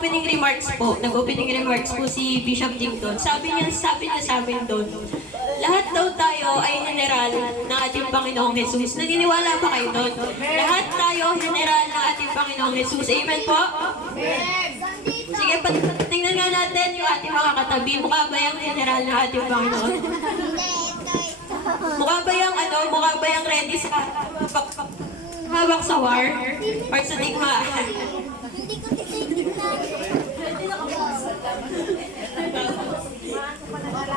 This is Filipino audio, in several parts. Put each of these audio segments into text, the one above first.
nag-opening remarks po. Nag-opening remarks po si Bishop Dingdon. Sabi niya sa amin doon, lahat daw tayo ay general ng ating Panginoong Jesus. Naniniwala ba kayo doon? Lahat tayo general ng ating Panginoong Jesus. Amen po? Sige, tingnan nga natin yung ating mga katabi. Mukha ba yung general ng ating Panginoon? Mukha ba yung ready sa hawak sa war? Or sa digma?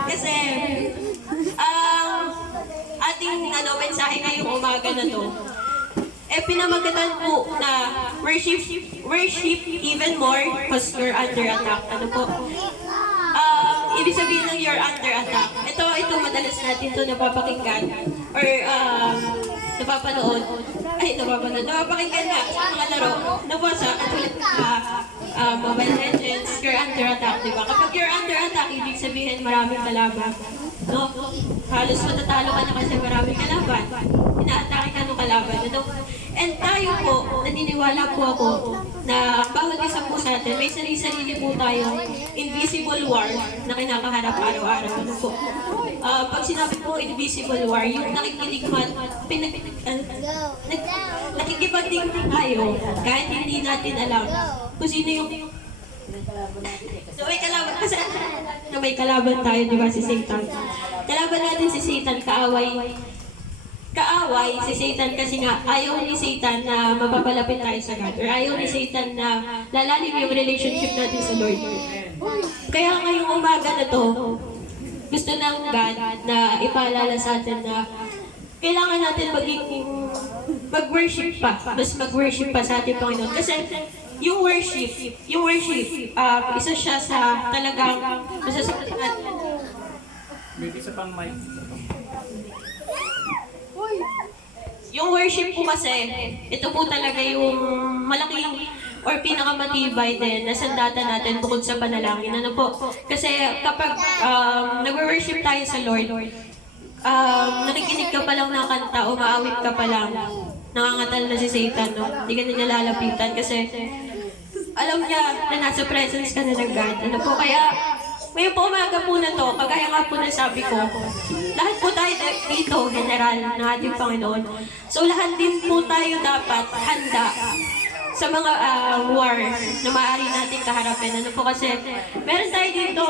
Kasi, ating mensahe ngayong umaga na to, pinamagatan po na worship even more because you're under attack. Ano po? Ibig sabihin ng you're under attack. Ito madalas natin to napapakinggan or napapakinggan nga sa mga laro na po sa katulad Mobile Legends, you're under attack, di ba? Kapag you're under attack, ibig sabihin maraming kalaban. No? Halos matatalo ka na kasi maraming kalaban. Ina-atake ka ng kalaban. Ano? And tayo po, naniniwala po ako na bawat isa po sa atin, may sarili-sarili po tayong invisible war na kinakaharap araw-araw. Ano po? Pag sinabi po invisible war, yung nakikipagtingin tayo kahit hindi natin alam kung sino yung may kalaban tayo, di ba, si Satan. Kalaban natin si Satan, kaaway si Satan kasi nga ayaw ni Satan na mapapalapit tayo sa God or ayaw ni Satan na lalalim yung relationship natin sa Lord. Kaya ngayong umaga na to, gusto ng God na ipaalala sa atin na kailangan natin mag-worship pa, mas mag-worship pa sa ating Panginoon. Kasi yung worship, isa siya sa talagang masasabi natin. May isa pang mic. Yung worship po kasi, ito po talaga yung malaking or pinakamatibay din na sandata natin bukod sa panalangin. Ano po? Kasi kapag nag-worship tayo sa Lord, nakikinig ka pa lang ng kanta, umaawit ka pa lang, nangangatal na si Satan, no? Hindi ka na niya lalapitan kasi alam niya na nasa presence ka na ng God. Ano po? Kaya ngayon po umaga po na to, kagaya nga po na sabi ko, lahat po tayo dito, general ng ating Panginoon. So lahat din po tayo dapat handa sa mga war na maaari natin kaharapin. Ano po kasi, meron tayo dito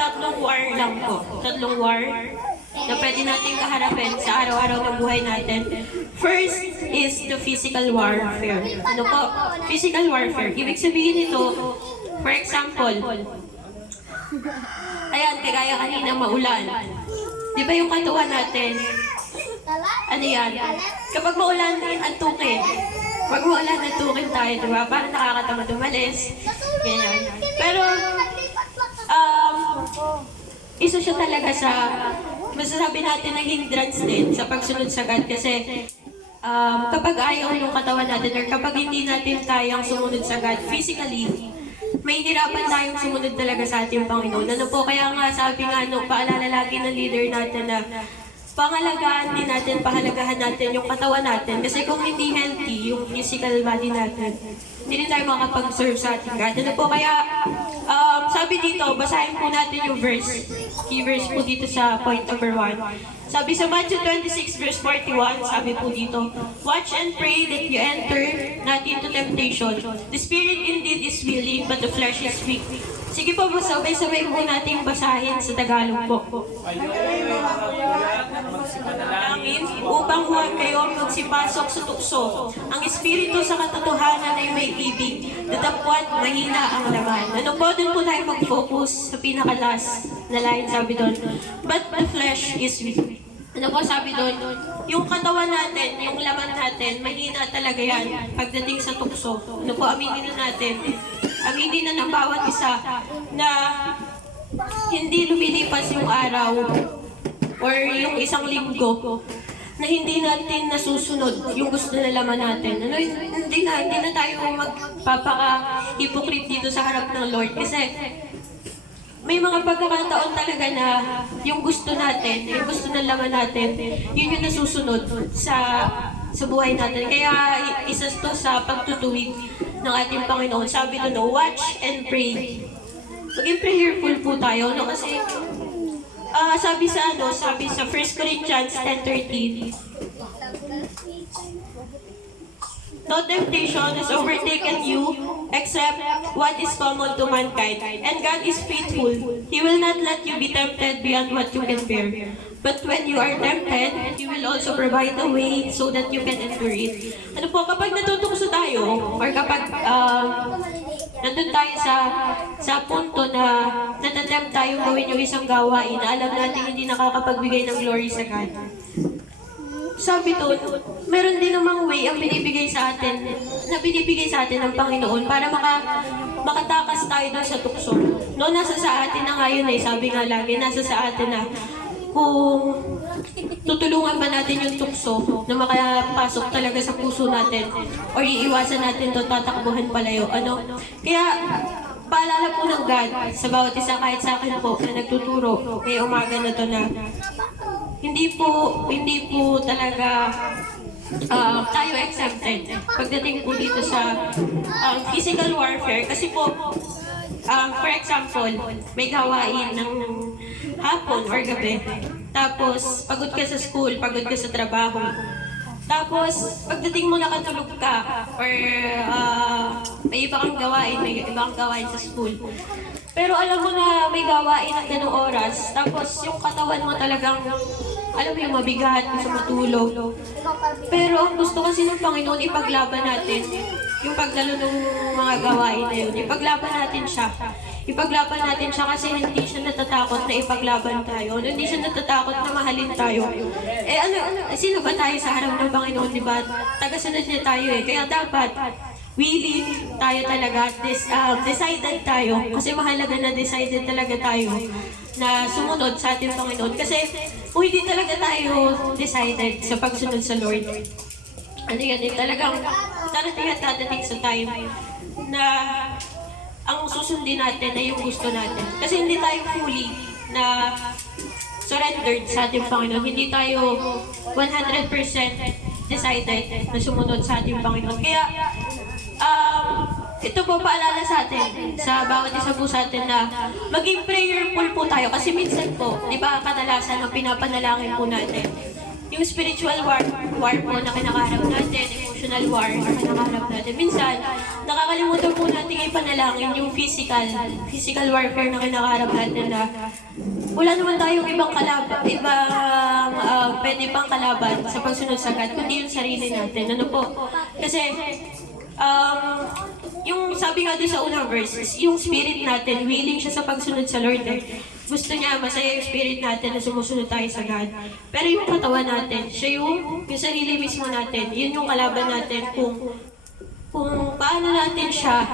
tatlong war lang po. Tatlong war na pwede natin kaharapin sa araw-araw ng buhay natin. First is the physical warfare. Ano po? Physical warfare. Ibig sabihin ito, for example, ayan, kagaya kanina maulan. Di ba yung katawan natin? Ano yan? Kapag maulan, antukin. Pag maulan, antukin tayo, di ba? Parang nakakatamad umalis. Ganyan. Pero, isa siya talaga sa, masasabi natin na hindrance din sa pagsunod sa God. Kasi, kapag ayaw yung katawan natin or kapag hindi natin kayang sumunod sa God physically, may hirapan tayong sumunod talaga sa ating Panginoon. Ano po, kaya nga sabi nga, paalala lagi ng leader natin na pahalagahan natin yung katawan natin. Kasi kung hindi healthy yung physical body natin, hindi rin tayo makapag-serve sa ating God. Ano po, kaya sabi dito, basahin po natin yung verse. Key verse po dito sa point number 1. Sabi sa Matthew 26 verse 41, sabi po dito, watch and pray that you enter not into temptation. The spirit indeed is willing, but the flesh is weak. Sige po, sabay-sabay po natin basahin sa Tagalog po. Upang huwag kayo magsipasok sa tukso. Ang espiritu sa katotohanan ay may ibig. Datapwat, mahina ang laman. Ano po, doon po tayo mag-focus sa pinakalas na line, sabi doon. But the flesh is weak. Ano po sabi doon? Yung katawan natin, yung laman natin, mahina talaga yan pagdating sa tukso. Ano po, aminin na natin. Aminin na ng bawat isa na hindi lumilipas yung araw or yung isang linggo na hindi natin nasusunod yung gusto na laman natin. Ano, hindi na tayo magpapaka-hypocrite dito sa harap ng Lord kasi may mga pagkakataon talaga na yung gusto natin, yung gusto ng laman natin, yun yung nasusunod sa buhay natin. Kaya isa to sa pagtutuwid ng ating Panginoon. Sabi doon, no, watch and pray. Maging prayerful po tayo, no? Kasi sabi sa 1 Corinthians 10:13, no temptation has overtaken you except what is common to mankind. And God is faithful. He will not let you be tempted beyond what you can bear. But when you are tempted, He will also provide a way so that you can endure it. Ano po, kapag natutukso tayo, or kapag nandun tayo sa punto na natatempt tayo gawin yung isang gawain na alam natin hindi nakakapagbigay ng glory sa God, sabi doon, meron din namang way ang binibigay sa atin, na binibigay sa atin ng Panginoon para makatakas tayo doon sa tukso. No, nasa sa atin na ngayon sabi nga lagi, nasa sa atin na kung tutulungan ba natin yung tukso na makapasok talaga sa puso natin o iiwasan natin doon, tatakbuhan palayo. Kaya, paalala po ng God sa bawat isa, kahit sa akin po na nagtuturo ngayong umaga na to, na hindi po talaga tayo exempted pagdating po dito sa physical warfare. Kasi po, for example, may gawain ng hapon or gabi. Tapos, pagod ka sa school, pagod ka sa trabaho. Tapos, pagdating mo nakatulog ka, or may iba kang gawain sa school. Pero alam mo na may gawain ng ganung oras, tapos yung katawan mo talagang, alam mo yung mabigat, gusto matulog. Pero ang gusto kasi ng Panginoon, ipaglaban natin yung paglalo ng mga gawain na yun. Ipaglaban natin siya. Ipaglaban natin siya kasi hindi siya natatakot na ipaglaban tayo. Hindi siya natatakot na mahalin tayo. Sino ba tayo sa harap ng Panginoon, di ba? Tagasunod niya tayo Kaya dapat, willing tayo talaga, decided tayo. Kasi mahalaga na decided talaga tayo na sumunod sa ating Panginoon. Kasi kung hindi talaga tayo decided sa pagsunod sa Lord, talagang darating sa time na ang susundin natin ay yung gusto natin. Kasi hindi tayo fully na surrendered sa ating Panginoon. Hindi tayo 100% decided na sumunod sa ating Panginoon. Kaya, ito po paalala sa atin, sa bawat isa po sa atin na maging prayerful po tayo. Kasi minsan po, di ba kadalasan ang pinapanalangin po natin, yung spiritual war po na kinakaharap natin, emotional war na kinakaharap natin. Minsan, nakakalimutan po natin ipanalangin yung physical warfare na kinakaharap natin na wala naman tayong ibang pwede pang kalaban sa pagsunod sa God, kundi yung sarili natin. Ano po? Kasi, yung sabi nga doon sa unang verses, yung spirit natin, willing siya sa pagsunod sa Lord. Gusto niya, masaya yung spirit natin na sumusunod tayo sa God. Pero yung katawan natin, siya yung sarili mismo natin, yun yung kalaban natin kung paano natin siya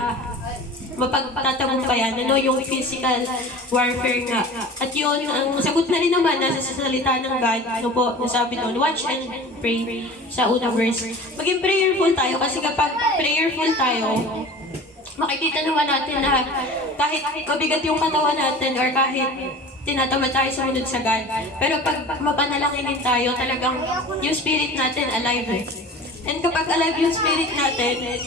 mapagtatagumpayan, yung physical warfare nga. At yun, ang sagot na rin naman nasa salita ng God, nasabi doon, watch and pray sa unang verse. Maging prayerful tayo kasi kapag prayerful tayo, makikita naman natin na kahit mabigat yung katawan natin or kahit tinatamad tayo sumunod sa God, pero pag mapanalanginin tayo, talagang yung spirit natin alive And kapag alive yung spirit natin,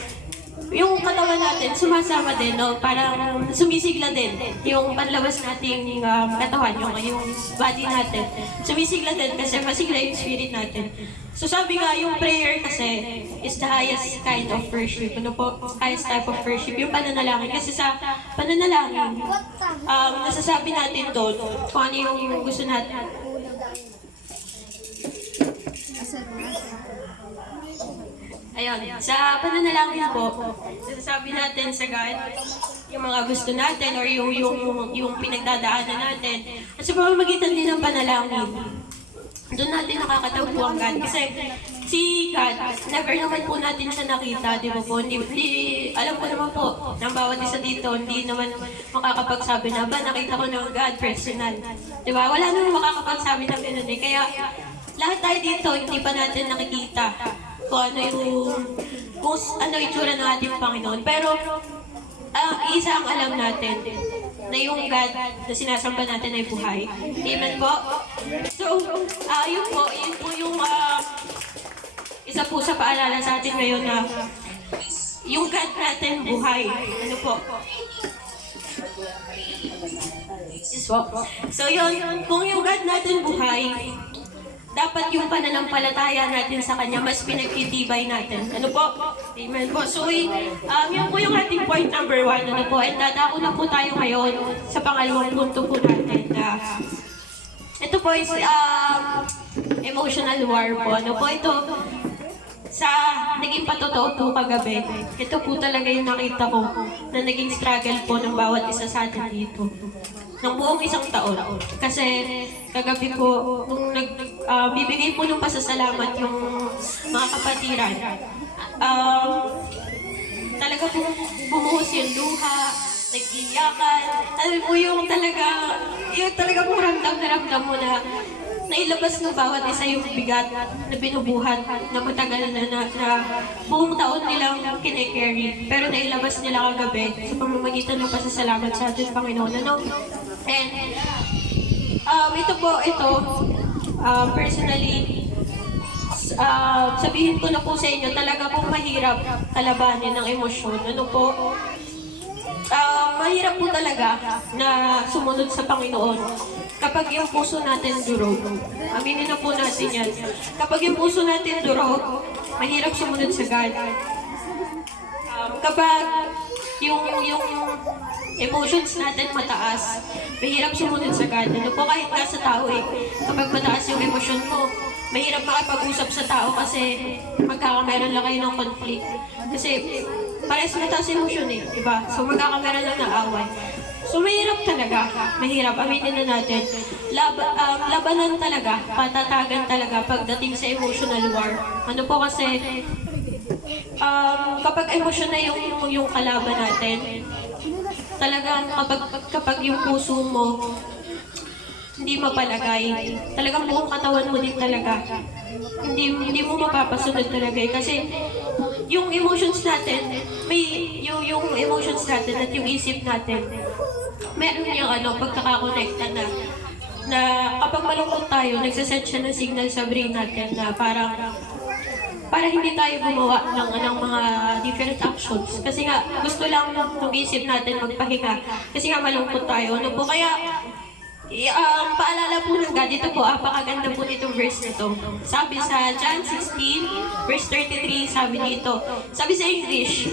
yung katawan natin sumasama din, parang sumisigla din yung panlabas nating katawan, yung body natin. Sumisigla din kasi masigla yung spirit natin. So sabi nga, yung prayer kasi is the highest kind of worship. Highest type of worship, yung pananalangin. Kasi sa pananalangin, nasasabi natin doon kung ano yung gusto natin. Ayun, sa pananalangin po, nasasabi natin sa God yung mga gusto natin or yung pinagdadaanan natin. At sa pamamagitan din ng panalangin, doon natin nakakatagpo ang God. Kasi si God, never naman po natin siya nakita, di ba po? Alam ko naman po, ng bawat isa dito, hindi naman makakapagsabi na, nakita ko ng God personal. Di ba? Wala naman makakapagsabi ng gano'n Kaya lahat tayo dito, hindi pa natin nakikita kung ano itsura ng ating Panginoon. Pero, isa ang alam natin, na yung God na sinasamba natin ay buhay. Amen po? So, yun po yung isa po sa paalala sa atin ngayon na yung God natin buhay. Ano po? Yes po. So yun, kung yung God natin buhay, dapat yung pananampalataya natin sa Kanya mas pinagtitibay natin. Ano po? Amen po. So, yun po yung ating point number 1. Ano po? And dadako na po tayo ngayon sa pangalawang punto po natin. Ito po is emotional war po. Ano po ito? Sa naging patotoo po kagabi, ito po talaga yung nakita ko na naging struggle po ng bawat isa sa atin dito. Ng buong isang taon. Kasi kagabi po, nung bibigay po ng pasasalamat yung mga kapatiran, talaga po bumuhos yung luha, nag-iyakan. Alam mo yung talaga po ramdam na ramdam mo na nailabas ng bawat isa yung bigat na binubuhat na matagal na buong taon nilang kine-carry. Pero nailabas nila kagabi sa pamamagitan ng pasasalamat sa ating Panginoon. Ano? And personally, sabihin ko na po sa inyo, talaga pong mahirap kalabanin ng emosyon. Ano po? Mahirap po talaga na sumunod sa Panginoon kapag yung puso natin durog. Aminin na po natin yan. Kapag yung puso natin durog, mahirap sumunod sa God. Kapag yung emotions natin mataas, mahirap sumunod sa God. Ano po, kahit nga sa tao kapag mataas yung emosyon mo, mahirap makipag-usap sa tao kasi magkakameron lang kayo ng conflict. Kasi parehas mataas emosyon diba? So magkakameron lang ng away. So mahirap talaga, mahirap, aminin na natin. Labanan talaga, patatagan talaga pagdating sa emotional war. Ano po kasi, kapag emosyon na yung kalaban natin, talagang kapag yung puso mo hindi mapalagay, talagang buong katawan mo din talaga. Hindi mo mapapasunod talaga kasi yung emotions natin, yung emotions natin at yung isip natin, meron yung pagkakakonekta na kapag malungkot tayo, nagsasend siya ng signal sa brain natin na para hindi tayo gumawa ng mga different actions. Kasi nga, gusto lang ng isip natin magpahinga. Kasi nga malungkot tayo. Ano po? Kaya, paalala po ng God, ito po, apakaganda po nitong verse nito. Sabi sa John 16, verse 33, sabi dito. Sabi sa English,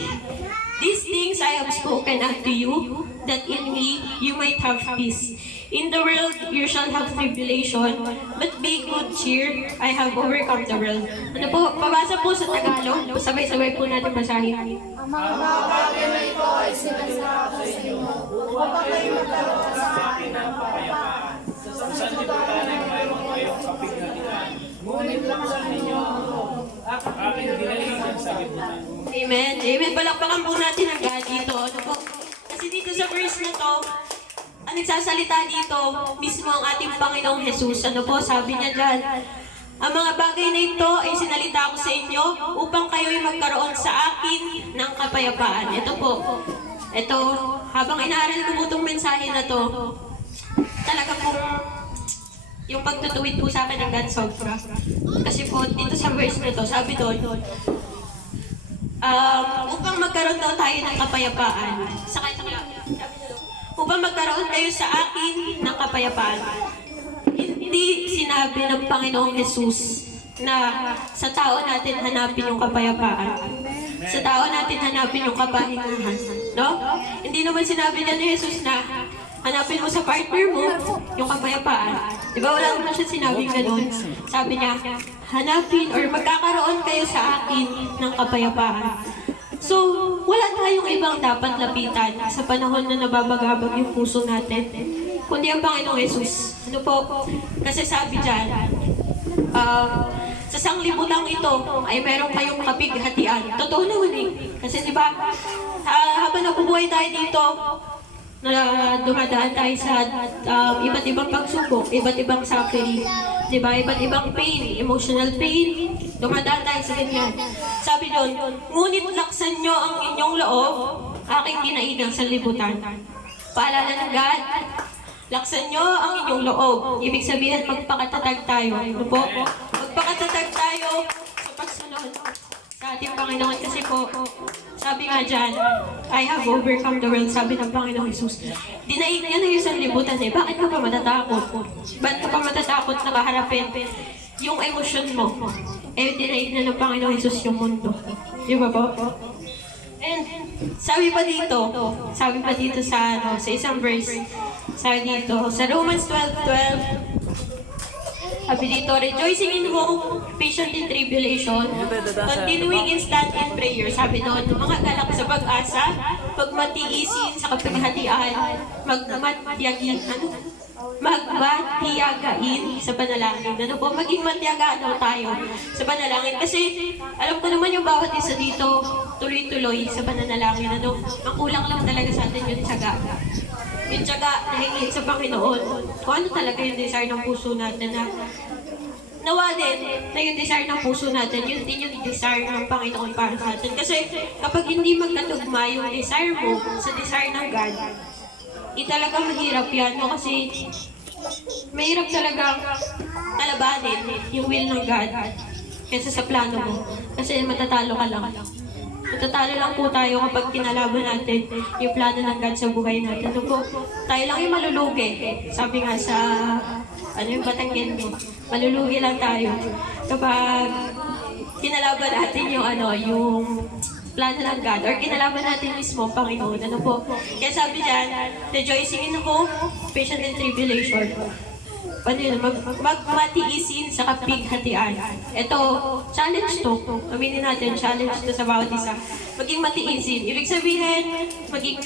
"These things I have spoken unto you, that in me you might have peace. In the world you shall have tribulation, but be good cheer, I have overcome the world." Ano po, pabasa po sa Tagalog, sabay-sabay po natin basahin. Ang mga bagay na ito ay sinasabi sa inyo upang kayo magkaroon sa akin ng kapayapaan. Sa sanlibutan mayroon kayong kapighatian, ngunit laksan ninyo ako at aking dinalingan sa libutan. Amen. Amen. Palakpakan po natin ang God dito. Ano po? Kasi dito sa verse na to, ang nagsasalita dito, mismo ang ating Panginoong Jesus. Ano po? Sabi niya dyan, "Ang mga bagay na ito ay sinalita ko sa inyo upang kayo'y magkaroon sa akin ng kapayapaan." Ito po. Ito, habang inaaral ko po itong mensahe na to, talaga po yung pagtutuwid po sa akin ng God sobra. Kasi po, dito sa verse na to, sabi doon, upang magkaroon daw tayo ng kapayapaan. Upang magkaroon kayo sa akin ng kapayapaan. Hindi sinabi ng Panginoong Jesus na sa tao natin hanapin yung kapayapaan. Sa tao natin hanapin yung kapahingahan. No? Hindi naman sinabi niya ni Jesus na hanapin mo sa partner mo yung kapayapaan. Di ba wala naman siya sinabing ganun? Sabi niya, hanapin or magkakaroon kayo sa akin ng kapayapaan. So, wala tayong ibang dapat lapitan sa panahon na nababagabag yung puso natin, kundi ang Panginoong Jesus. Ano po? Kasi sabi dyan, sa sanglibutang ito ay meron kayong kapighatian. Totoo naman Kasi di ba, habang nabubuhay tayo dito, na dumadaan tayo sa iba't ibang pagsubok, iba't ibang suffering, di ba? Iba't ibang pain, emotional pain, dumadaan tayo sa ganyan. Sabi doon, "Ngunit laksan nyo ang inyong loob, aking kinaigang sa libutan." Paalala ng God, laksan nyo ang inyong loob. Ibig sabihin, magpakatatag tayo. Ano po? Magpakatatag tayo sa pagsunod sa ating Panginoon. Kasi po, Sabi nga dyan, I have overcome the world, sabi ng Panginoong Jesus. Dinaig niya ng isang libutan eh. Bakit ka pa matatakot? Ba't ka pa matatakot na kaharapin yung emosyon mo? Eh, dinaig na ng Panginoong Jesus yung mundo. Di ba po? And sabi pa dito sa isang verse, sabi dito, sa Romans 12:12, sabi dito, rejoicing in hope, patient in tribulation, continuing instant in prayer. Sabi doon, mga galak sa pag-asa, pagmatiisin sa kapighatian, magmatiyagain sa panalangin. Ano po, maging matyaga daw tayo sa panalangin. Kasi alam ko naman yung bawat isa dito, tuloy-tuloy sa pananalangin. Ano, ang kulang lang talaga sa atin yung tiyaga. Yung tiyaga na hingin sa Panginoon. Kung ano talaga yung desire ng puso natin na nawa din na yung desire ng puso natin, yun din yung desire ng Panginoon para sa atin. Kasi kapag hindi magkatugma yung desire mo sa desire ng God, talaga mahirap yan, no? Kasi mahirap talaga kalabanin yung will ng God kaysa sa plano mo. Kasi matatalo ka lang. Matatalo lang po tayo kapag kinalaban natin yung plano ng God sa buhay natin. Ano po, tayo lang yung malulugi. Sabi nga sa, yung Batanggin mo, malulugi lang tayo. Kapag kinalaban natin yung plano ng God, or kinalaban natin mismo ang Panginoon. Ano po? Kaya sabi dyan, rejoicing in hope, patient in tribulation. Magmatiisin sa kapighatian. Ito, challenge to. Aminin natin, challenge to sa bawat isa. Maging matiisin. Ibig sabihin, maging,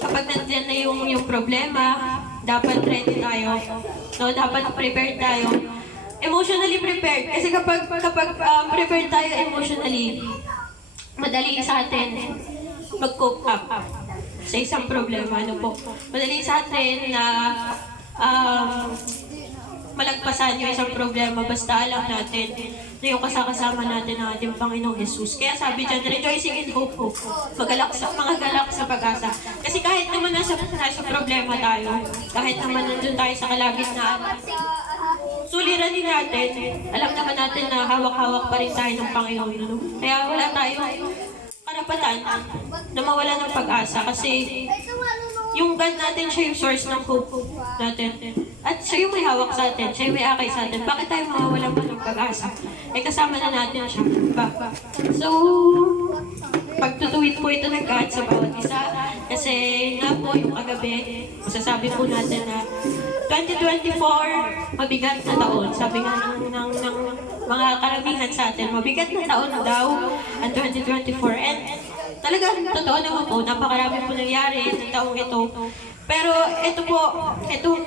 kapag nandiyan na yung problema, dapat ready tayo. No? Dapat prepared tayo. Emotionally prepared. Kasi kapag prepared tayo emotionally, madali sa atin mag-cope up sa isang problema. Ano po? Madali sa atin na malagpasan yung isang problema basta alam natin na yung kasama natin ng ating Panginoong Jesus. Kaya sabi dyan, rejoicing in hope, mga galak sa pag-asa. Kasi kahit naman nasa problema tayo, kahit naman nandun tayo sa kalagitnaan, suliranin natin, alam naman natin na hawak-hawak pa rin tayo ng Panginoon. No? Kaya wala tayong karapatan na mawala ng pag-asa kasi yung God natin, siya yung source ng hope natin. At siya yung may hawak sa atin, siya yung may akay sa atin. Bakit tayo mawawalan pa ng pag-asa? Eh kasama na natin siya. Diba? So, pagtutuwid po ito ng God sa bawat isa. Kasi nga po yung kagabi, masasabi po natin na 2024, mabigat na taon. Sabi nga ng mga karamihan sa atin, mabigat na taon daw ang 2024. And talaga, totoo naman po, napakarami po nangyari sa taong ito. Pero ito po, itong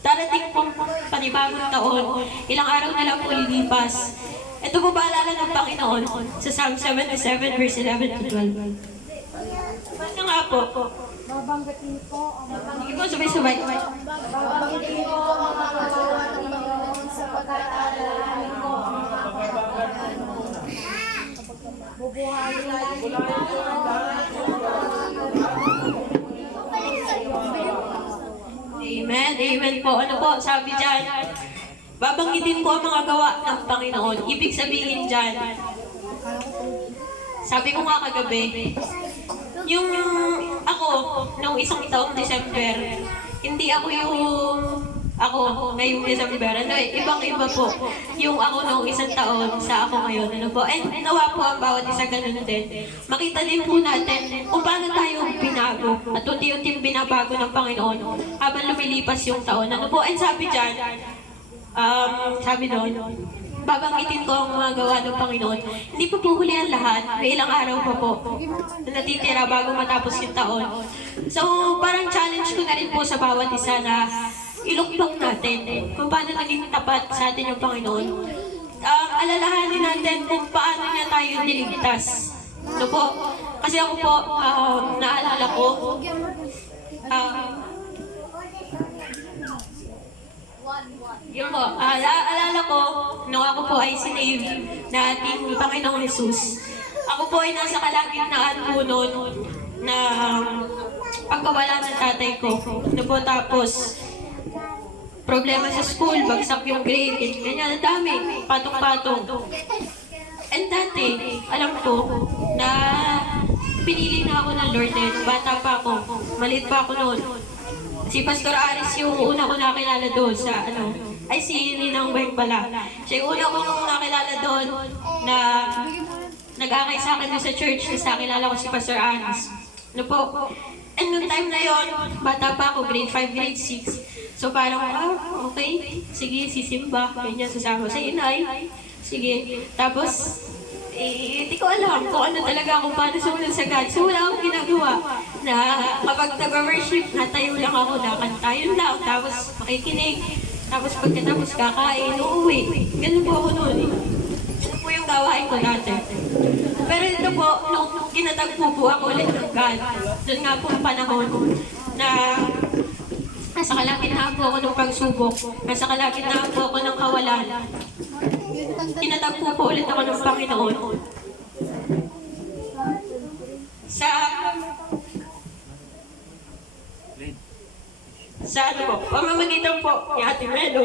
darating pong panibagong taon, ilang araw na lang po lilipas. Ito po paalala ng Panginoon sa Psalm 77 verse 11 to 12. Basta nga po. Babanggitin ko ang Sige po, sabay-sabay. babanggitin ko ang mga kagawa ng Panginoon sa pagkatalahan ko ang mga kapagpapagatan mo. Bubuhayin natin Amen, amen po. Ano po, sabi dyan, babanggitin ko ang mga gawa ng Panginoon. Ibig sabihin dyan, sabi ko nga kagabi, yung ako, nung isang taong December, hindi ako ngayong December, ibang-iba po. Yung ako nung isang taon sa ako ngayon, ano po. And nawa po ang bawat isa ganun din. Makita din po natin kung paano tayo binago at unti-unting binabago ng Panginoon habang lumilipas yung taon. Ano po, and sabi dyan, sabi doon, babanggitin ko ang mga gawa ng Panginoon. Hindi pa po huli ang lahat. May ilang araw pa po na natitira bago matapos yung taon. So, parang challenge ko na rin po sa bawat isa na ilukbang natin kung paano naging tapat sa atin yung Panginoon. Alalahanin natin kung paano niya tayo niligtas. So po, kasi ako po, naalala ko, yun po, alala ko, nung ako po ay sinave na ating Panginoong Jesus. Ako po ay nasa kalagitnaan po noon na pagkawala ng tatay ko. Ano po, tapos, problema sa school, bagsak yung grade, ganyan, ang dami, patong-patong. And dati, alam ko na pinili na ako ng Lord eh. Bata pa ako, maliit pa ako noon. Si Pastor Aris yung una ko nakilala doon sa si Ninang Beng pala. Siya yung una ko nung nakilala doon na nag-akay sa akin doon sa church kasi nakilala ko si Pastor Aris. Ano po? And nung time na yon, bata pa ako, grade 5, grade 6. So parang, okay, sige, sisimba. Ganyan, sasama sa inay. Sige. Tapos, hindi ko alam kung ano talaga kung paano sumunod sa God. So wala akong ginagawa na kapag nag-worship, natayo lang ako, nakanta yun lang. Tapos makikinig. Tapos pagkatapos kakain, uuwi. Ganun po ako noon eh. Ganun po yung gawain ko dati. Pero ito po, nung ginatagpo po ako ulit ng God, doon nga po ang panahon na nasa kalagitnaan po ako ng pagsubok, nasa kalagitnaan po ako ng kawalan. Kinatagpo po ulit ako ng Panginoon. Sa ano po, pamamagitan po ni Ate Melo.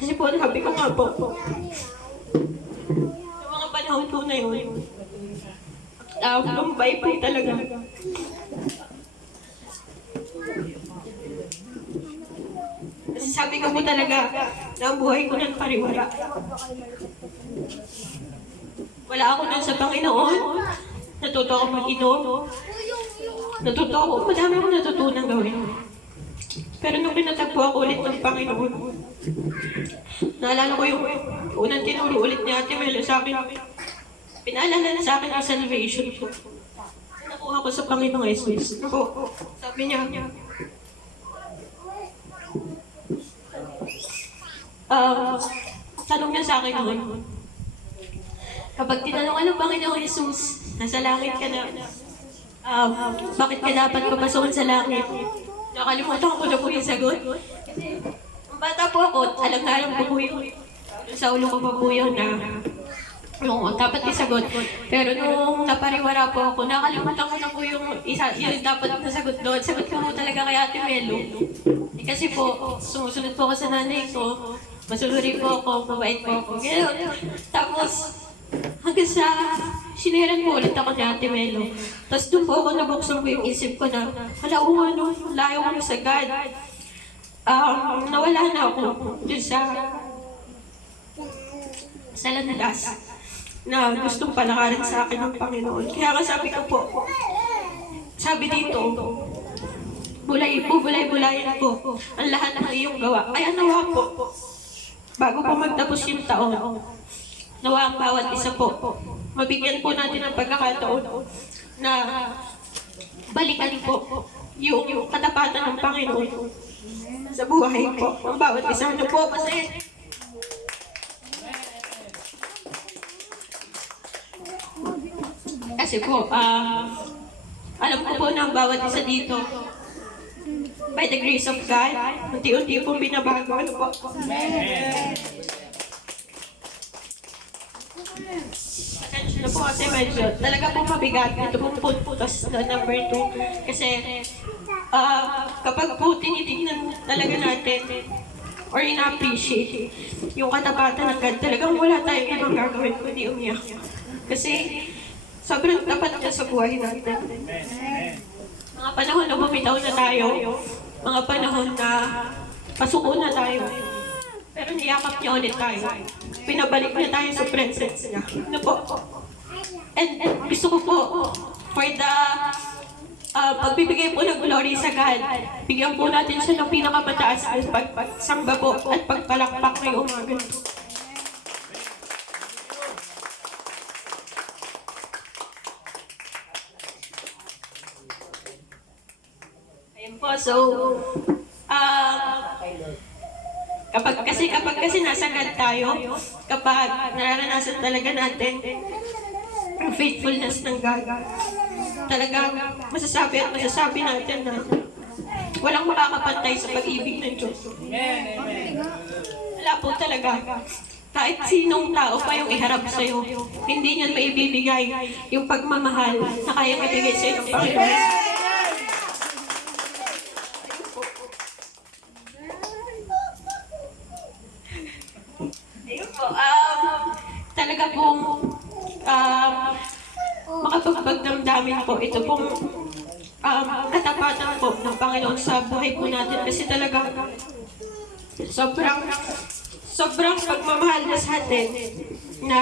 Kasi po, sabi ko nga po, sa mga panahon po na yun, lumbay po talaga. Kasi sabi ko po talaga, na ang buhay ko ng pariwara. Wala ako nun sa Panginoon, natuto ako mag-inom, natuto ako, madami akong natutunan gawin. Pero nung pinatagpo ako ulit ng Panginoon, naalala ko yung unang tinuro ulit ni Ate Melo sa akin. Pinaalala na sa akin ang salvation ko. Nakuha ko sa Panginoong Jesus. Sabi niya, tanong niya sa akin noon, kapag tinanong ano Panginoong Jesus, nasa langit ka na, bakit ka dapat papasokan sa langit? Nakalimutan ko na po yung sagot. Kasi, bata po ako, alam ko po yung sa ulo ko pa po yun na yung dapat isagot. Pero nung napariwara po ako, nakalimutan ko na po yung dapat nasagot doon. Sagot ko po talaga kay Ate Melo. Kasi po, sumusunod po ako sa nanay ko. Masuluri po ako, mabait po ako. Ganyan. Tapos, hanggang sa siniran po ulit ako ni Ate Melo. Tapos doon po ako nabuksan po yung isip ko na, layo ko na sa God. Nawala na ako doon sa landas na gustong palakarin sa akin ng Panginoon. Kaya nga sabi ko po, sabi dito, bulayin po ang lahat ng iyong gawa. Kaya nawa po, bago po magtapos yung taon, nawa ang bawat isa po, mabigyan po natin ng pagkakataon na balikan po yung katapatan ng Panginoon sa buhay po. Ang bawat isa na po kasi po, alam ko po na ang bawat isa dito, by the grace of God, unti-unti po binabago. Ano po? Attention na po kasi medyo talaga po mabigat. Ito po puntos na number 2. Kasi kapag po tinitignan talaga natin or ina-appreciate yung katapatan ng God, talagang wala tayong ibang gagawin kundi umiyak. Kasi sobrang tapat niya sa buhay natin. Mga panahon na bumitaw na tayo, mga panahon na pasuko na tayo, pero niyakap niya ulit tayo. Pinabalik niya tayo sa presence niya. Ano po? And gusto ko po, for the pagbibigay po ng glory sa God, bigyan po natin siya ng pinakamataas at pagsamba po at pagpalakpak ngayong umaga. Ayun po, so, kapag kasi nasa God tayo, kapag nararanasan talaga natin ang faithfulness ng God, talagang masasabi natin na walang makakapantay sa pag-ibig ng Diyos. Wala po talaga. kahit sinong tao pa yung iharap sa'yo, hindi niyan maibibigay yung pagmamahal na kaya ibigay sa'yo ng Panginoon. Ayun po, talaga pong makapagbagdamdamin po ito pong katapatan po ng Panginoon sa buhay po natin kasi talaga sobrang pagmamahal na sa atin na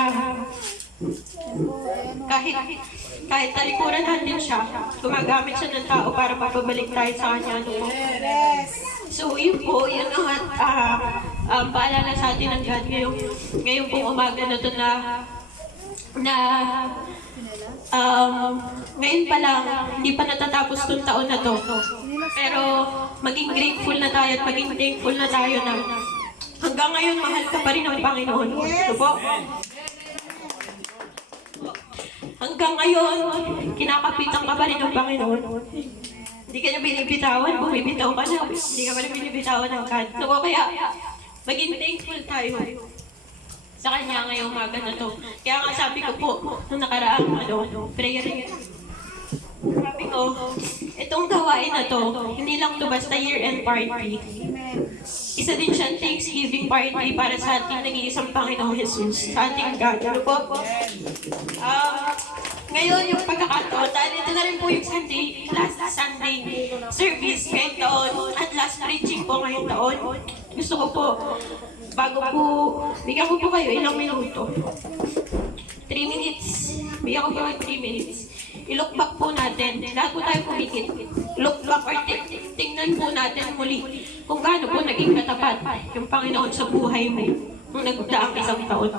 kahit talikuran natin siya, gumagamit siya ng tao para mapabalik tayo sa kanya. Ano po? So yun po, yun ang paalala sa atin ng God ngayong pong umaga na to ngayon pa lang, hindi pa natatapos tong taon na to. Pero maging grateful na tayo at maging thankful na tayo na hanggang ngayon mahal ka pa rin ng Panginoon. Ito po. Hanggang ngayon, kinakapitan ka pa rin ng Panginoon. Hindi ka niya binibitawan, bumibitaw ka na. Hindi ka pa rin binibitawan ng God. So, kaya, maging thankful tayo sa Kanya ngayong umaga na to. Kaya nga sabi ko po, nung nakaraang prayer yun. Sabi ko, itong gawain na to, hindi lang to basta year-end party. Isa din siyang Thanksgiving party para sa ating nag-iisang Panginoong Jesus, sa ating God. Ano po? Ngayon yung pagkakataon, dahil ito na rin po yung last Sunday service ngayong taon at last preaching po ngayong taon. Gusto ko po, bago po, bigyan ko po kayo ilang minuto. 3 minutes. Bigyan ko po kayo 3 minutes. I-look back po natin. Lahat po tayo pumikit. Look back or tingnan po natin muli kung gaano po naging katapat yung Panginoon sa buhay mo nung nagdaang isang taon.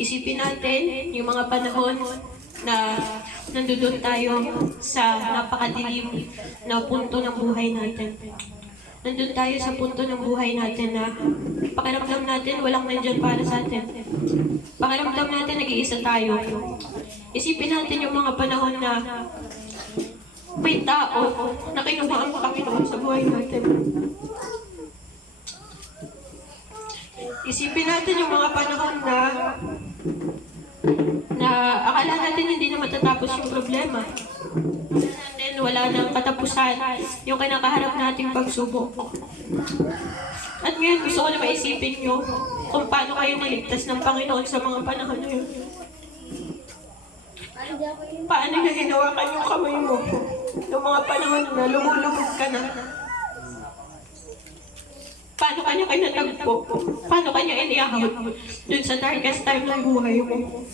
Isipin natin yung mga panahon na nandoon tayo sa napakadilim na punto ng buhay natin. Nandun tayo sa punto ng buhay natin na pakiramdam natin walang nandyan para sa atin. Pakiramdam natin nag-iisa tayo. Isipin natin yung mga panahon na may tao na kinuha ang Panginoon sa buhay natin. Isipin natin yung mga panahon na akala natin hindi na matatapos yung problema. Wala nang katapusan yung kinakaharap nating pagsubok. At ngayon gusto ko na maisipin nyo kung paano kayo niligtas ng Panginoon sa mga panahon na yun. Paano niya hinawakan yung kamay mo ng mga panahon na lumulubog ka na? Paano kanya kinatagpo? Paano kanya iniyahod dun sa darkest time ng buhay mo?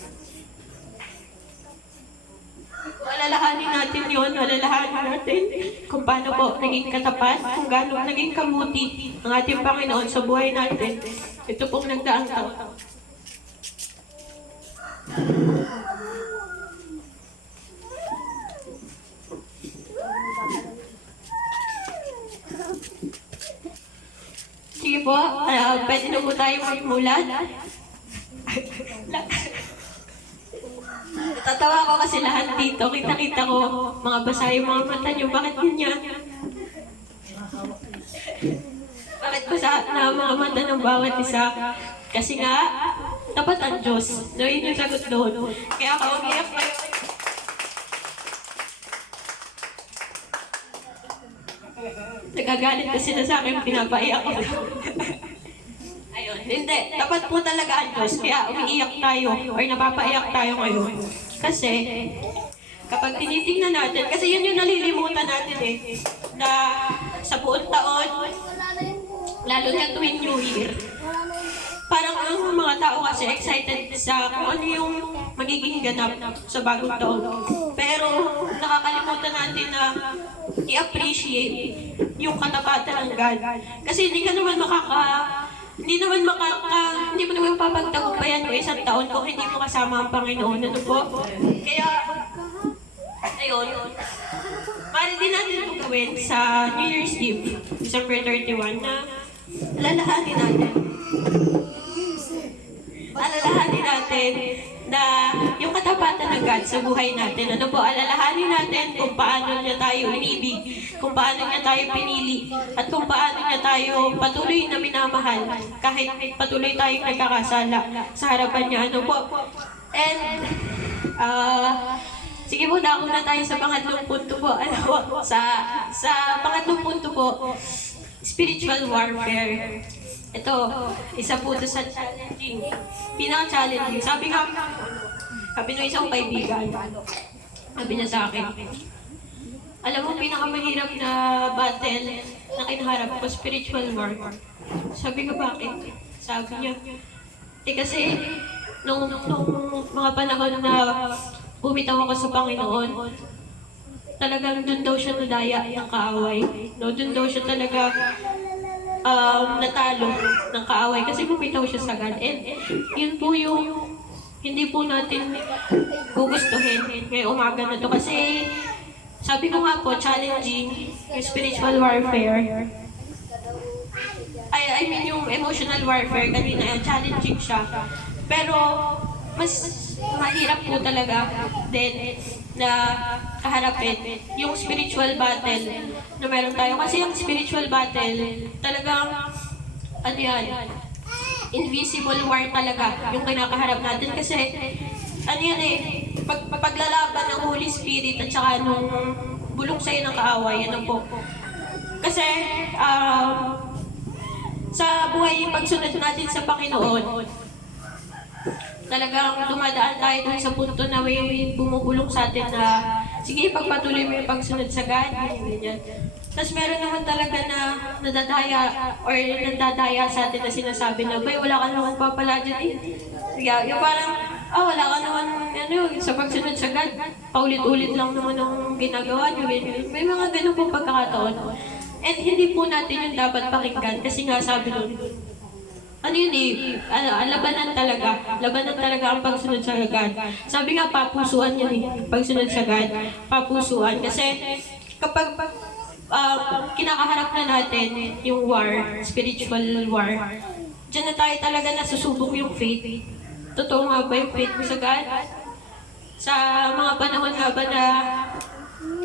Alalahanin natin yun, alalahanin natin kung paano po naging katapat, kung gaano naging kamuti ang ating Panginoon sa buhay natin. Ito pong nagdaang taon. Sige po, pwede na po tayo magmulat. Tatawa ko kasi lahat dito. Kita-kita ko, mga basa yung mga mata nyo. Bakit ganyan? Bakit basa na mga mata ng bawat isa? Kasi nga, tapat ang Diyos. No, yun yung sagot doon. Kaya ako, umiyak kayo. Nagagalit kasi na sa akin, pinapaiyak ko. Ayun, hindi. Dapat po talaga ang Diyos. Kaya umiiyak tayo or napapaiyak tayo ngayon. Kasi, kapag tinitingnan natin, kasi yun yung nalilimutan natin na sa buong taon, lalo na tuwing New Year, parang ang mga tao kasi excited sa kung ano yung magiging ganap sa bagong taon. Pero nakakalimutan natin na i-appreciate yung katapatan ng God. Kasi hindi ka naman hindi mo naman mapapagtagumpayan mo isang taon kung hindi mo kasama ang Panginoon. Ano po? Kaya, ayun, maaari din natin ito gawin sa New Year's Eve, December 31, na alalahanin natin na yung katapatan ng God sa buhay natin. Ano po, alalahanin natin kung paano niya tayo inibig, kung paano niya tayo pinili, at kung paano niya tayo patuloy na minamahal kahit patuloy tayong nagkakasala sa harapan niya. Ano po? And, sige po, nauna na tayo sa pangatlong punto po. Ano po? Sa pangatlong punto po, spiritual warfare. Ito, isa po ito sa challenging. Pinaka-challenging. Sabi ng isang kaibigan, sabi niya sa akin, alam mo, pinakamahirap na battle na kinaharap ko, spiritual war. Sabi ko, bakit? Sabi niya, kasi nung mga panahon na bumitaw ako sa Panginoon, talagang doon daw siya nadaya ng kaaway. No, doon daw siya talaga natalo ng kaaway kasi bumitaw siya sa God. And yun po yung hindi po natin gugustuhin ngayong umaga na to. Kasi sabi ko nga po, challenging yung spiritual warfare. I mean yung emotional warfare, kanina challenging siya. Pero mas mahirap po talaga din na kaharapin yung spiritual battle na meron tayo. Kasi yung spiritual battle, talagang, ano yan, invisible war talaga yung kinakaharap natin. Kasi, ano yan paglalaban ng Holy Spirit at saka nung bulong sa'yo ng kaaway, ano po. Kasi, sa buhay yung pagsunod natin sa Panginoon, talagang dumadaan tayo dun sa punto na may bumubulong sa atin na sige, pagpatuloy mo yung pagsunod sa God, ganyan. Tapos meron naman talaga na nandadaya sa atin na sinasabi na, bay, wala ka naman papala dyan yung parang, wala ka naman sa pagsunod sa God. Paulit-ulit lang naman ang ginagawa nyo. May mga ganun po pagkakataon. And hindi po natin yung dapat pakinggan kasi nga sabi nun, labanan talaga ang pagsunod sa God. Sabi nga, papusuan yan pagsunod sa God, papusuan. Kasi kapag kinakaharap na natin yung war, spiritual war, dyan na tayo talaga nasusubok yung faith. Totoo nga ba yung faith mo sa God? Sa mga panahon nga ba na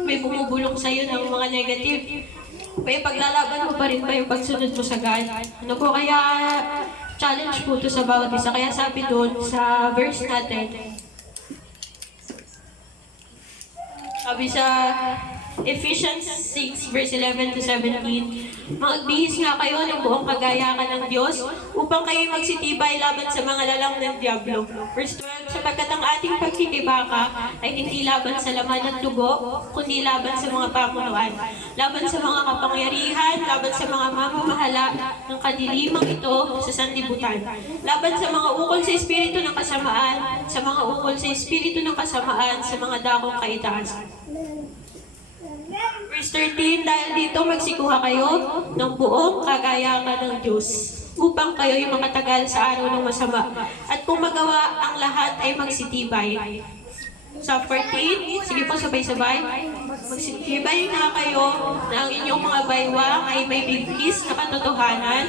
may bumubulong sa'yo ng mga negative, may paglalaban mo pa rin ba yung pagsunod mo sa God? Ano po, kaya challenge po ito sa bawat isa. Kaya sabi doon sa verse natin, sabi sa Ephesians 6 verse 11 to 17, magbihis nga kayo ng buong kagayakan ng Diyos upang kayo magsitibay laban sa mga lalang ng Diablo. Verse 12, sapagkat ang ating pagkikibaka ay hindi laban sa laman at dugo, kundi laban sa mga pamunuan, laban sa mga kapangyarihan, laban sa mga mamamahala ng kadilimang ito sa sanlibutan, laban sa mga ukol sa espiritu ng kasamaan, sa mga ukol sa espiritu ng kasamaan, sa mga dakong kaitaasan. Verse 13, dahil dito magsikuha kayo ng buong kagayakan ng Diyos upang kayo'y makatagal sa araw ng masama. At kung magawa ang lahat ay magsitibay. Sa 14, sige po sabay-sabay, magsitibay na kayo na ang inyong mga baywang ay may bigkis na katotohanan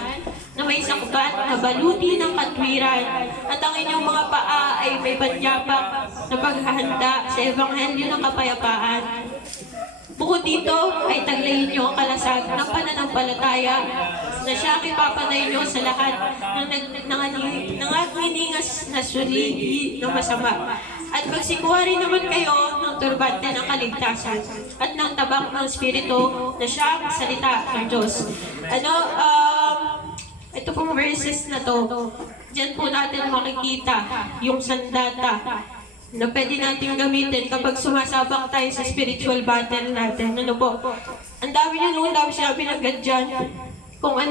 na may sakbat na baluti ng katwiran at ang inyong mga paa ay may panyapak na paghahanda sa ebanghelyo ng kapayapaan. Bukod dito ay taglayin niyo ang kalasag ng pananampalataya na siya ang ipapanay niyo sa lahat ng nanganginingas na suligi ng masama. At magsikuha rin naman kayo ng turbante ng kaligtasan at ng tabak ng Espiritu na siya ang salita ng Diyos. Ito pong verses na to, dyan po natin makikita yung sandata na pwede natin gamitin kapag sumasabak tayo sa spiritual battle natin. Ano po? Ang dami niya noon, dami sinabi ng God dyan. Kung ano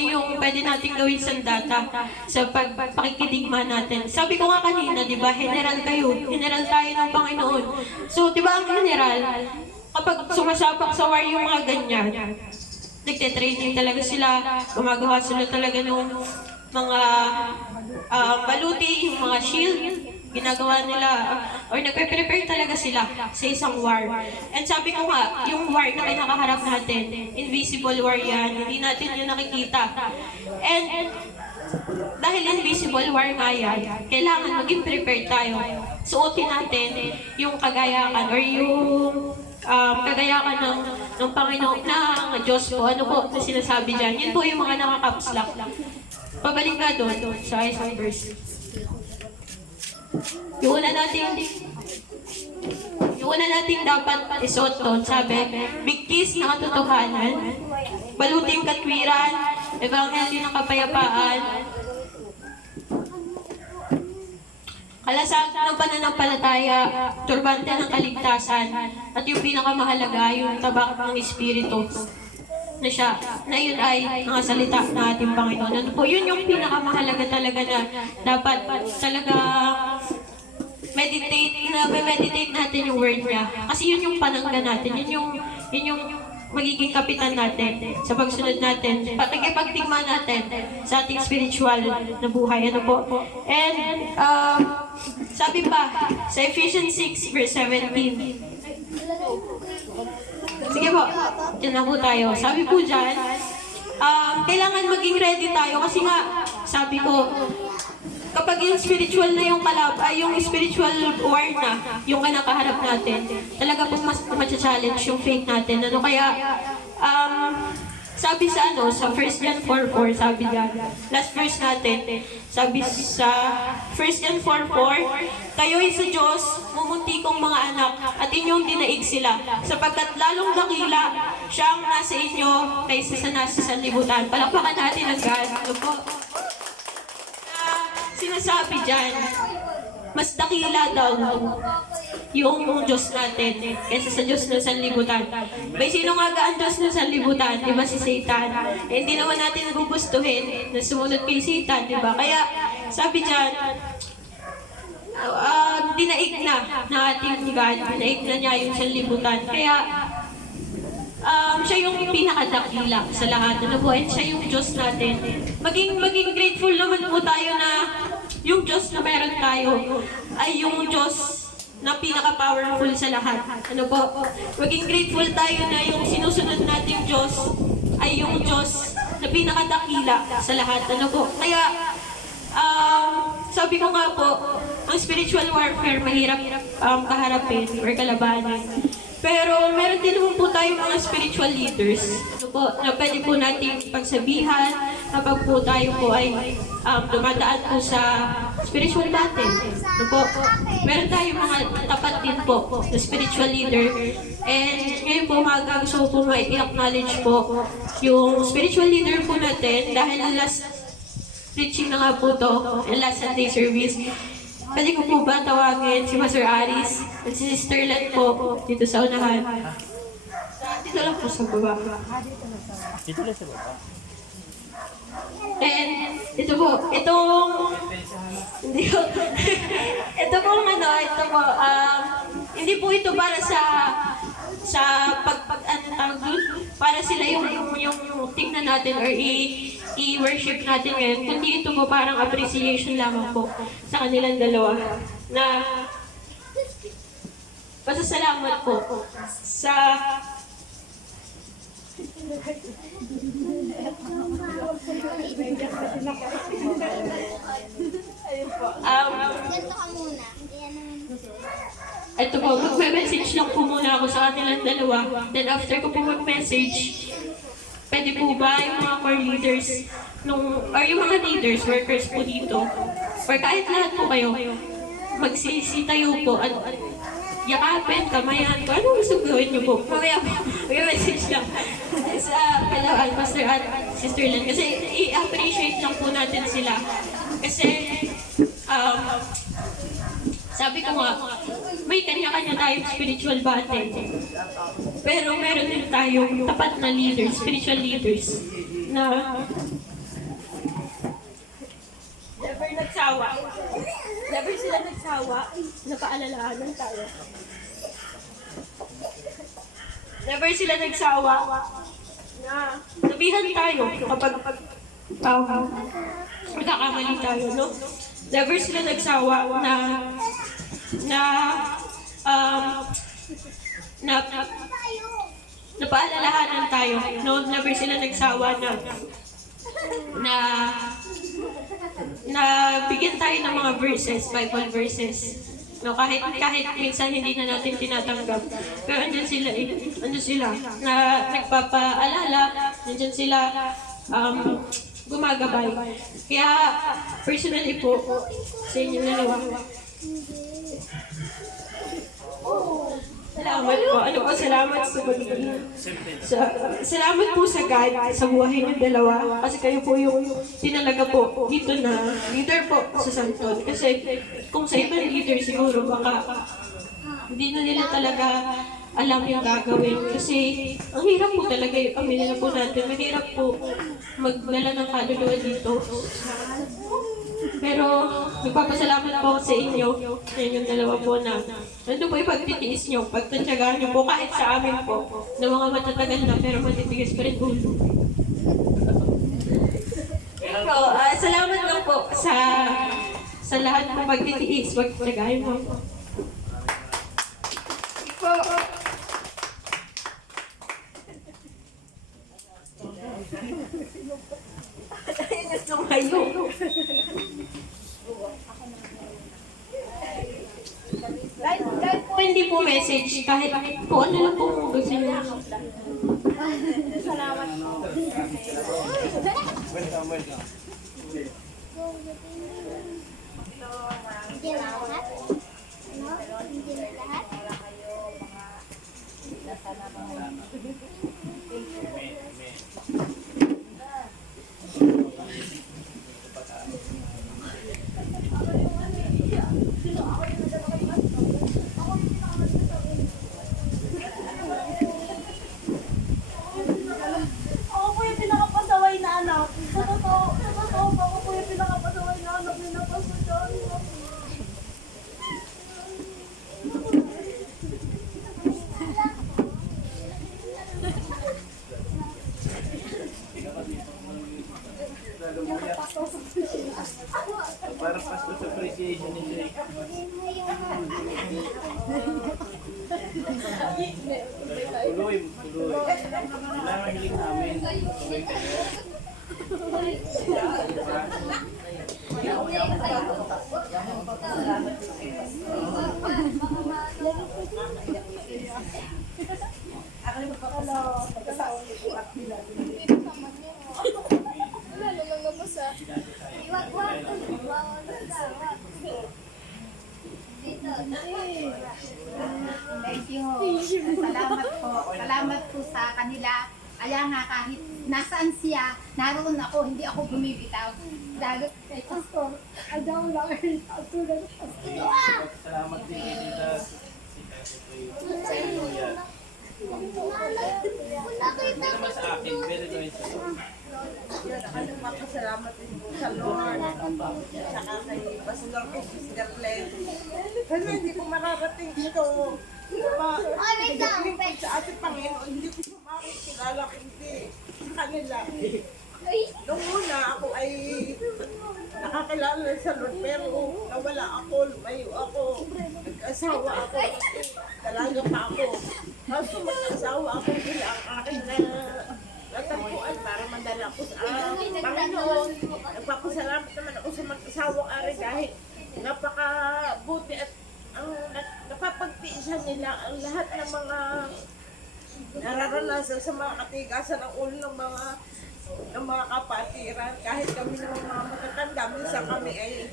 yung pwede natin gawin sandata sa pagpakikidigma natin. Sabi ko nga kanina, di ba, general kayo. General tayo ng Panginoon. So, di ba ang general, kapag sumasabak sa war yung mga ganyan, nagte-training talaga sila, gumagawa sila talaga ng mga baluti, yung mga shield, ginagawa nila, or nagpe-prepare talaga sila sa isang war. And sabi ko nga, yung war na kinakaharap natin, invisible war yan, hindi natin yun nakikita. And dahil invisible war nga yan, kailangan maging prepared tayo. Suotin natin yung kagayakan or yung kagayakan ng Panginoon, ng Diyos po. Ano po na sinasabi dyan? Yun po yung mga nakakaps lock. Pabalik nga doon sa isang verse. Yung una nating dapat isuot doon, sabi, bigkis ng katotohanan, baluting katwiran, ebanghelyo ng kapayapaan, kalasag ng pananampalataya, turbante ng kaligtasan, at yung pinakamahalaga, yung tabak ng Espiritu na siya, na yun ay mga salita ng ating Panginoon. Ano po, yun yung pinakamahalaga talaga na dapat talaga meditate natin yung word niya. Kasi yun yung panangga natin, yun yung magiging kapitan natin sa pagsunod natin, pagtigma natin sa ating spiritual na buhay. Ano po? And sabi pa sa Ephesians 6 verse 17. Sige po, dyan na po tayo. Sabi po dyan, kailangan maging ready tayo kasi nga, sabi ko, kapag yung spiritual na yung yung spiritual war na, yung kinakaharap natin, talaga pong mas challenge yung faith natin. Ano kaya, sabi sa sa 1 John 4:4, sabi dyan, last verse natin, sabi sa 1 John 4:4, kayo'y sa Diyos, mumunti kong mga anak, at inyong dinaig sila, sapagkat lalong dakila siya ang nasa inyo kaysa sa nasa sanlibutan. Palakpakan natin ang God. Ano po? Sinasabi dyan, mas dakila daw yung Diyos natin kaysa sa Diyos ng sanlibutan. May sino nga ga ang Diyos ng sanlibutan? Diba si Satan? Eh, hindi naman natin nagugustuhin na sumunod kay Satan, diba? Kaya sabi dyan, dinaig na ating God, dinaig na niya yung sanlibutan. Kaya siya yung pinakadakila sa lahat. Ano po? And siya yung Diyos natin. Maging grateful naman po tayo na yung Diyos na meron tayo ay yung Diyos na pinaka-powerful sa lahat. Ano po? Maging grateful tayo na yung sinusunod nating Diyos ay yung Diyos na pinakadakila sa lahat. Ano po? Kaya, sabi ko nga po, ang spiritual warfare mahirap kaharapin or kalabanin. Pero meron din naman po tayo mga spiritual leaders na pwede po nating pagsabihan kapag po tayo po ay dumadaan po sa spiritual battle. Meron tayo mga tapat din po na spiritual leader. And ngayon po gusto ko po i-acknowledge po yung spiritual leader po natin dahil last preaching na nga po to, last Sunday service. Pwede ko po ba tawagin si Pastor Aris at si Sister Len po dito sa unahan? Dito lang po sa baba. Dito lang sa baba. And ito po, ito po, hindi po ito para sa para sila yung tingnan natin or i-worship natin ngayon, kundi ito po parang appreciation lamang po sa kanilang dalawa na pasasalamat po sa Ganito ka muna. ito po, magme-message lang po muna ako sa kanilang dalawa. Then after ko po mag-message, pwede po ba yung mga core leaders, or yung mga leaders, workers po dito, or kahit lahat po kayo, magsisitayo po, yakapin, kamayan ko, ano gusto gawin niyo po? Mamaya po, mag-message lang sa kalawan, Pastor at Sister Len, kasi i-appreciate lang po natin sila. Kasi, sabi ko nga, may kanya-kanya tayong spiritual battle. Pero meron din tayong tapat na leaders, spiritual leaders, na never nagsawa. Never sila nagsawa, napaalalahanan tayo. Never sila nagsawa na sabihan tayo kapag nagkakamali tayo, no? Never sila nagsawa na na um, na napaalalahanan tayo, no? Never sila nagsawa na na bigyan tayo ng mga verses, Bible verses. No, kahit minsan hindi na natin tinatanggap. Pero andyan sila na nagpapaalala, andyan sila gumagabay. Kaya personally po sa inyo dalawa. Salamat po. Ano po, salamat salamat po sa God sa buhay ng dalawa. Kasi kayo po yung tinalaga po dito na leader po sa Santon. Kasi kung sa ibang leader siguro baka hindi na nila talaga alam yung gagawin. Kasi ang hirap po talaga yung aminin na po natin. Mahirap po magdala ng kaluluwa dito. Pero nagpapasalamat po ako sa inyo, sa inyong dalawa po na nandun po yung pagtitiis nyo, pagtatsagaan nyo po kahit sa amin po na mga matatagal na pero matitigas pa rin ulo. So, salamat lang po sa lahat ng pagtitiis, pagtsagayan mo. Po. Tumayo. Kahit po hindi po message, kahit po ano lang po gusto niyo. Salamat po. Hindi lahat? Ano? Hindi lahat? Ako po yung pinakapasaway na anak. Sa totoo po, ako po yung pinakapasaway na anak na napasaway. Para pasto sa appreciation ni Jay. Tuloy. Kailangan hiling namin. Tuloy kayo. Thank you. Salamat po. Salamat po sa kanila. Kaya nga kahit nasaan siya, naroon ako, hindi ako bumibitaw. Dahil kay Pastor, agaw lang ay atulan ng Pastor. Salamat din kay Tita. Sa inyo yan. Hindi naman sa akin, very nice. Salamat din po sa Lord. Saka kay Pastor ko, Sister Len. Kasi hindi ko mararating dito. Pagdating ko sa ating Panginoon, hindi ko makikilala kundi sa kanila. Noong una ako ay nakakilala sa Lord pero nawala ako, lumayo ako, nag-asawa ako, talaga pa ako. Kaso mag-asawa ako sila ang aking natagpuan para madala ko sa Panginoon. Nagpapasalamat naman ako sa mag-asawa ari dahil napakabuti at ang napapagtiisan nila ang lahat ng mga nararanasan sa mga katigasan ng ulo ng mga kapatiran. Kahit kami ng mga matatanda, minsan kami ay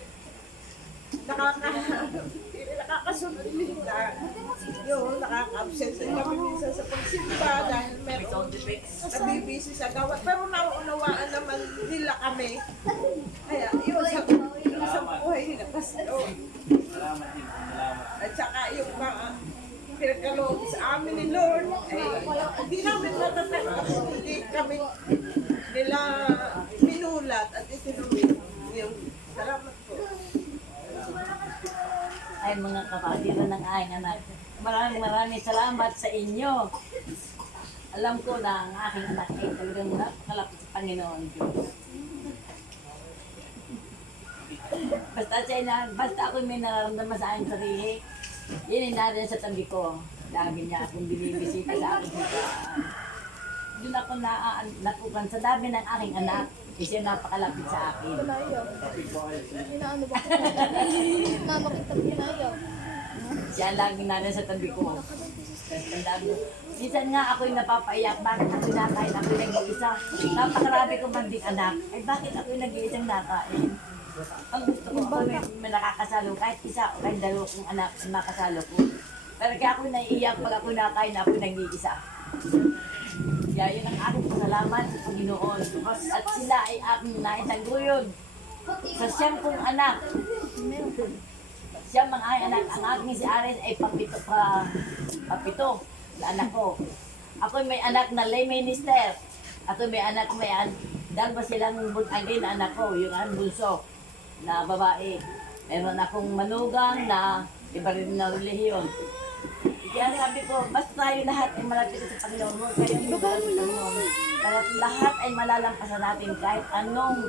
nakakasunod nila. Yun, nakaka-absent kami minsan sa pagsimba dahil meron nabibisi sa gawat. Pero nauunawaan naman nila kami. Kaya yun, sa buhay nila. Pastor. Salamat din. Salamat. At saka yung mga pinagkaloob sa amin ni Lord, hindi namin natatanggap, hindi kami nila minulat at itinuloy yung salamat po. Ay mga kapatiran ng aking anak. Maraming salamat sa inyo. Alam ko na ang aking anak ay talagang napakalapit sa Panginoon Diyos. Basta ako may nararamdaman sa aking sarili, yun ay nariyan sa tabi ko. Lagi niya akong binibisita sa aking higaan. Doon ako natukan sa dami ng aking anak. Kasi napakalapit sa akin. Inaano ba? Mama kita pinayaw. Siya ang laging nariyan sa tabi ko. Minsan nga ako'y napapaiyak. Bakit ako'y nakain? Ako'y nag-iisa. Napakarami ko man din anak. Ay bakit ako'y nag-iisang nakain? Ang gusto ko may nakakasalo. Kahit isa o kahit dalawa kong anak ang nakasalo ko. Pero kaya ako'y naiiyak pag ako'y nakain, ako'y nag-iisa. Kaya yun ang aking pasalamat sa Panginoon. At sila ay aking naitaguyod sa siyang kong anak. Siya mga anak, ang aking si Ares ay papito na anak ko. Ako may anak na lay minister. Ako may anak, dalawa silang bunagin na anak ko, yung ang bunso na babae. Meron akong manugang na iba rin na relihiyon. Kaya sabi ko, basta tayo lahat ay malapit sa Panginoon. Huwag kayong ibagal sa Panginoon. Para lahat ay malalampasan natin kahit anong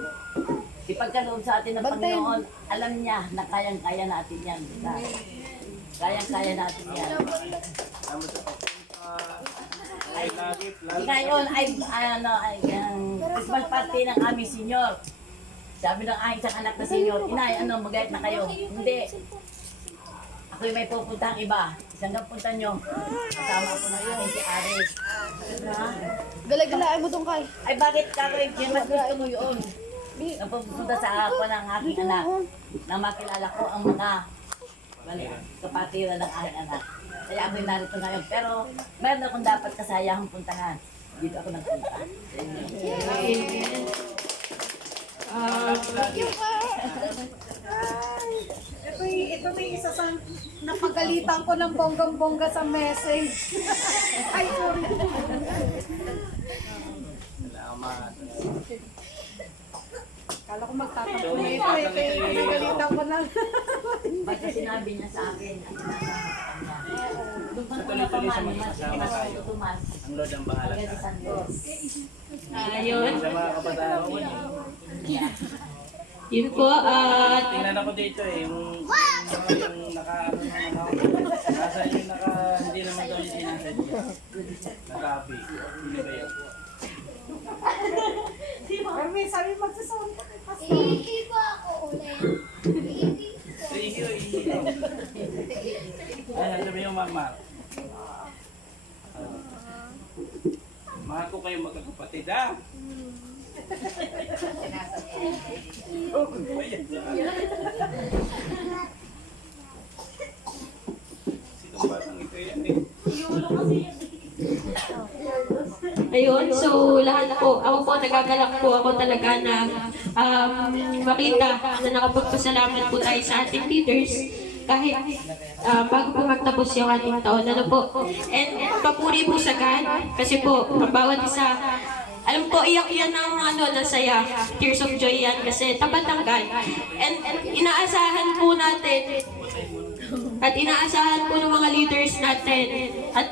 ipagkaloob sa atin ng Panginoon. Alam niya na kayang-kaya natin yan. Kayang-kaya natin yan. Ngayon ay Christmas party ng aming senior. Sabi ng aking isang anak na senior, Inay, magayat na kayo? Hindi. Ako'y may pupuntang iba. Isang punta nyo. Kasama ko na yun, si Aris. Ha? Galagalaan mo tong kay. Ay bakit kakoy? Yan mas gusto mo yun. Napupunta sa ako ng aking anak na makilala ko ang mga kapatiran ng aking anak. Kaya ako'y narito ngayon. Pero meron akong dapat kasayahang puntahan. Dito ako nagpunta. Ito may isa sa napagalitan ko ng bonggang-bongga sa message. Ay, sorry. Salamat. Kala ko magtatampo na ito eh. Napagalitan ko na. Basta sinabi niya sa akin. Doon pa ko napamani. Mas tumas. Ang Lord ang bahala Hanggang sa sa Santos. Ayun. Sa mga kabataan ko Yun po, tingnan ako dito yung naka-ano naman ako. Nasa yung hindi naman daw yung sinasadya. Naka-copy. Hindi ba yun? Pero may sabi magsasawan ka kay Pastor. Iiba ako ulit. Iyo. Ay, sabi yung mama. Mahal ko kayo magkakapatid ah. Sinong batang ito yan eh? ayun, so lahat po, ako po nagagalak po ako talaga na makita na nakapagpasalamat po tayo sa ating leaders kahit bago po magtapos yung ating taon. Ano po? And papuri po sa God kasi po, ang bawat isa, alam ko, iyak yan ng ng saya, tears of joy yan kasi tapat ng God. And inaasahan po natin at inaasahan po ng mga leaders natin at